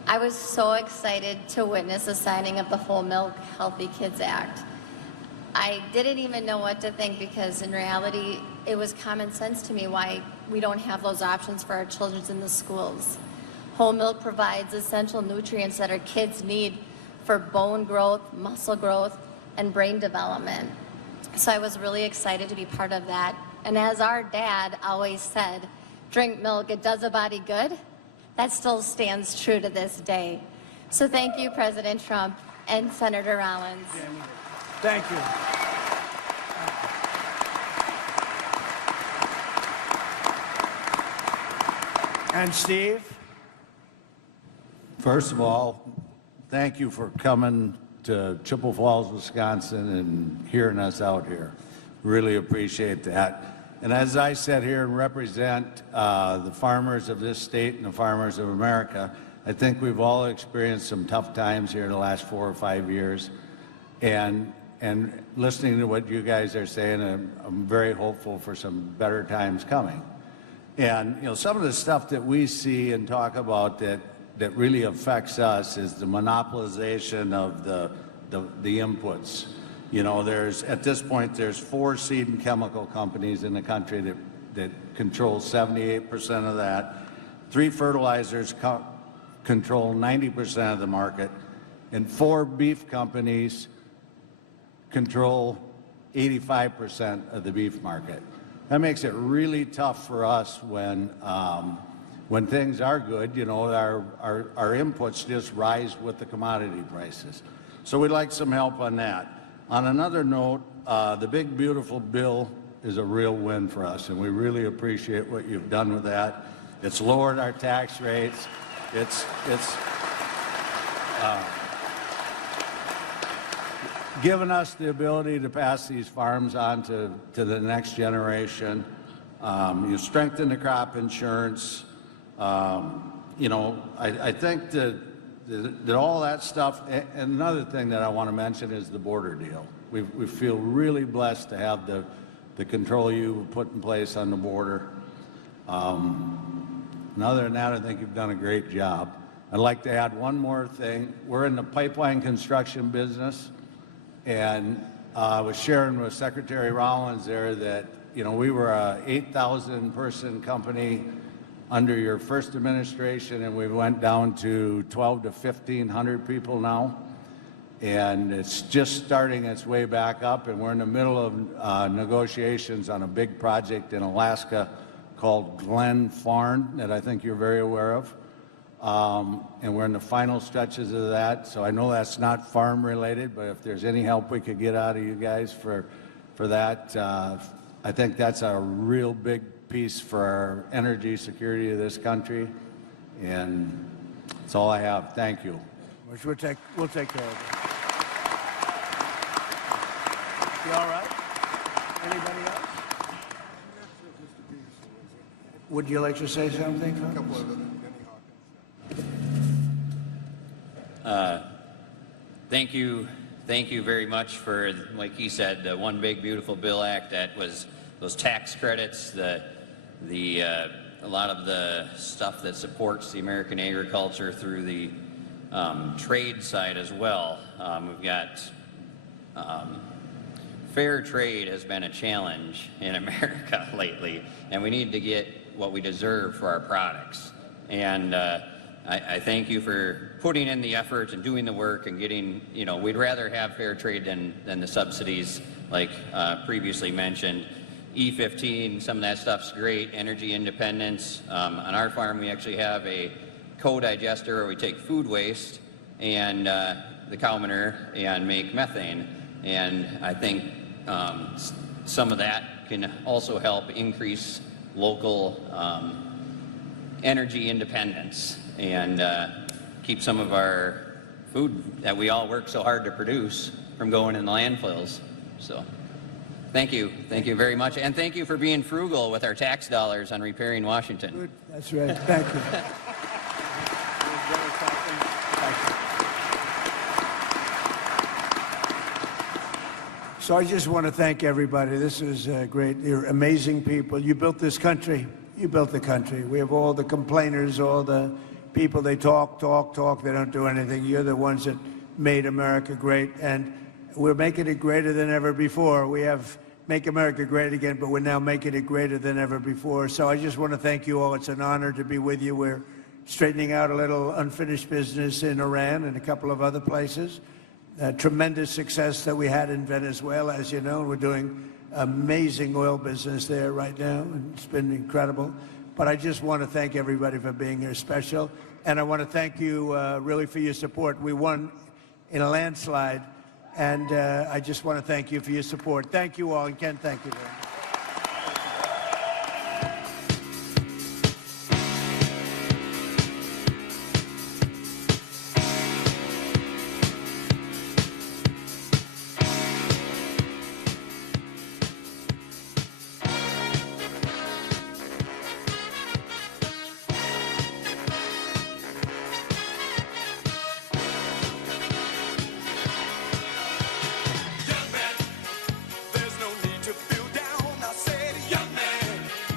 I was so excited to witness the signing of the Whole Milk Healthy Kids Act. I didn't even know what to think because in reality, it was common sense to me why we don't have those options for our children in the schools. Whole milk provides essential nutrients that our kids need for bone growth, muscle growth, and brain development. So I was really excited to be part of that. And as our dad always said, drink milk, it does a body good. That still stands true to this day. So thank you, President Trump and Senator Rollins. Thank you. And Steve? First of all, thank you for coming to Chippewa Falls, Wisconsin and hearing us out here. Really appreciate that. And as I sit here and represent the farmers of this state and the farmers of America, I think we've all experienced some tough times here in the last 4 or 5 years. And listening to what you guys are saying, I'm very hopeful for some better times coming. And you know, some of the stuff that we see and talk about that really affects us is the monopolization of the inputs. You know, at this point there's 4 seed and chemical companies in the country that control 78% of that. 3 fertilizers control 90% of the market, and 4 beef companies control 85% of the beef market. That makes it really tough for us when things are good. You know, our inputs just rise with the commodity prices. So we'd like some help on that. On another note, the big beautiful bill is a real win for us, and we really appreciate what you've done with that. It's lowered our tax rates. It's given us the ability to pass these farms on to the next generation. You strengthen the crop insurance. You know, I think that all that stuff, and another thing that I want to mention is the border deal. We feel really blessed to have the control you put in place on the border. And other than that, I think you've done a great job. I'd like to add one more thing. We're in the pipeline construction business, and I was sharing with Secretary Rollins there that, you know, we were a 8,000 person company under your first administration, and we went down to 12 to 1,500 people now. And it's just starting its way back up, and we're in the middle of negotiations on a big project in Alaska called Glen Farm that I think you're very aware of. And we're in the final stretches of that, so I know that's not farm related, but if there's any help we could get out of you guys for that, I think that's a real big piece for our energy security of this country, and that's all I have. Thank you. Which we'll take care of it. You all right? Anybody else? Would you like to say something? Thank you very much for, like he said, the One Big Beautiful Bill Act. That was those tax credits, a lot of the stuff that supports the American agriculture through the trade side as well. We've got fair trade has been a challenge in America lately, and we need to get what we deserve for our products. And I thank you for putting in the effort and doing the work and getting, you know, we'd rather have fair trade than the subsidies like previously mentioned. E15, some of that stuff's great, energy independence. On our farm, we actually have a co-digester where we take food waste and the cow manure and make methane. And I think some of that can also help increase local energy independence and keep some of our food that we all work so hard to produce from going in the landfills. So thank you very much, and thank you for being frugal with our tax dollars on repairing Washington. Good. That's right. Thank you. So I just want to thank everybody. This is great. You're amazing people. You built this country. You built the country. We have all the complainers, all the people, they talk. They don't do anything. You're the ones that made America great, and we're making it greater than ever before. We have Make America Great Again, but we're now making it greater than ever before. So I just want to thank you all. It's an honor to be with you. We're straightening out a little unfinished business in Iran and a couple of other places. Tremendous success that we had in Venezuela, as you know. We're doing amazing oil business there right now, and it's been incredible. But I just want to thank everybody for being here special, and I want to thank you really for your support. We won in a landslide, and I just want to thank you for your support. Thank you all, and Ken, thank you very much.